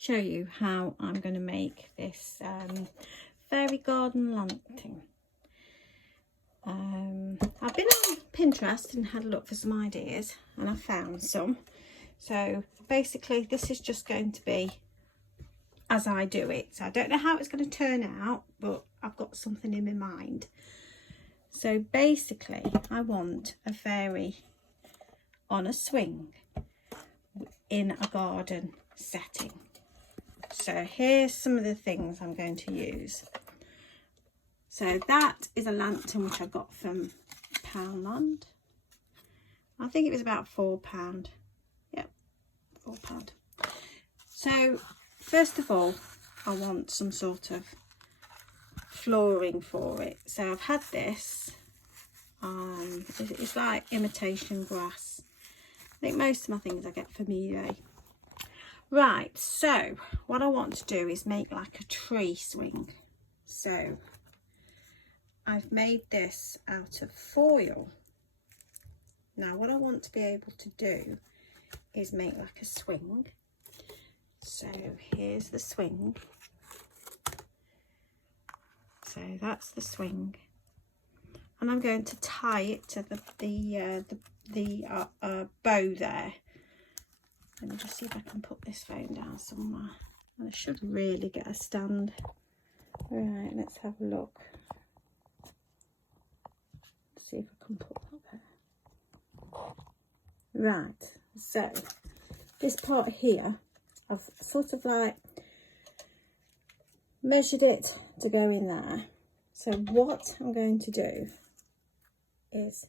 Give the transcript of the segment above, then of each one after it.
show you how I'm going to make this fairy garden lantern. I've been on Pinterest and had a look for some ideas, and I found some. So basically this is just going to be as I do it. So I don't know how it's going to turn out, but I've got something in my mind. So basically I want a fairy on a swing in a garden setting. So here's some of the things I'm going to use. So that is a lantern which I got from Poundland. I think it was about £4. Yep, £4. So first of all, I want some sort of flooring for it. So I've had this. It's like imitation grass. I think most of my things I get from eBay. Right, so what I want to do is make like a tree swing. So I've made this out of foil. Now what I want to be able to do is make like a swing. So here's the swing. So that's the swing, and I'm going to tie it to the bow there. Let me just see if I can put this phone down somewhere. And I should really get a stand. Right, let's have a look. See if I can put that there. Right, so this part here, I've sort of like measured it to go in there. So what I'm going to do is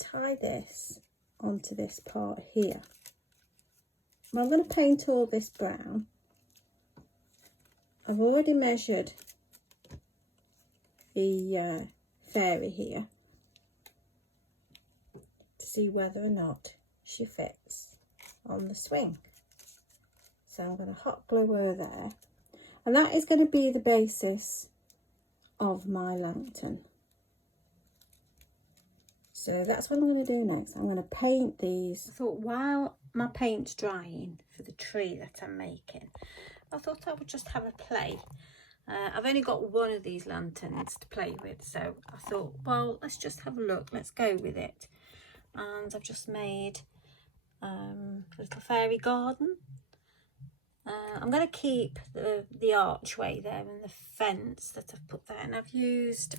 tie this onto this part here. I'm going to paint all this brown. I've already measured the fairy here to see whether or not she fits on the swing. So I'm going to hot glue her there, and that is going to be the basis of my lantern. So that's what I'm going to do next. I'm going to paint these. I thought while my paint's drying for the tree that I'm making, I thought I would just have a play. I've only got one of these lanterns to play with, so I thought, well, let's just have a look, let's go with it. And I've just made a little fairy garden. I'm going to keep the archway there and the fence that I've put there, and I've used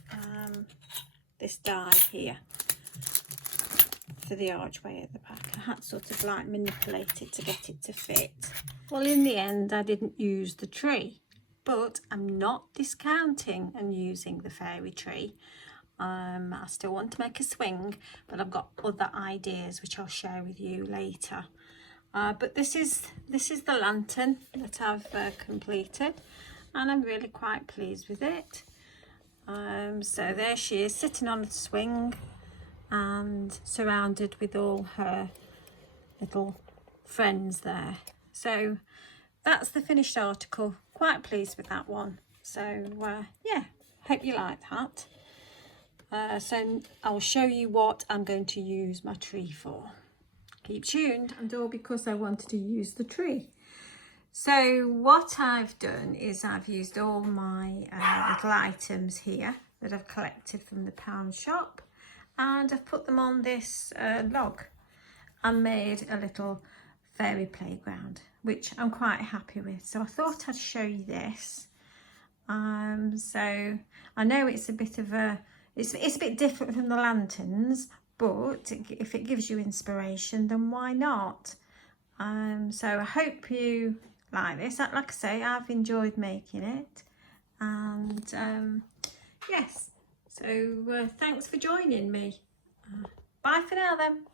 this die here for the archway at the back. I had to sort of like manipulate it to get it to fit. Well, in the end I didn't use the tree, but I'm not discounting and using the fairy tree. I still want to make a swing, but I've got other ideas which I'll share with you later. But this is the lantern that I've completed, and I'm really quite pleased with it. So there she is, sitting on a swing and surrounded with all her little friends there. So that's the finished article. Quite pleased with that one. So yeah, hope you like that. So I'll show you what I'm going to use my tree for. Keep tuned. And all because I wanted to use the tree. So what I've done is I've used all my little items here that I've collected from the pound shop, and I've put them on this log and made a little fairy playground, which I'm quite happy with. So I thought I'd show you this. So I know it's a bit of a it's a bit different from the lanterns, but if it gives you inspiration, then why not? So I hope you like this. Like I say, I've enjoyed making it, and yes, so thanks for joining me. Bye for now then.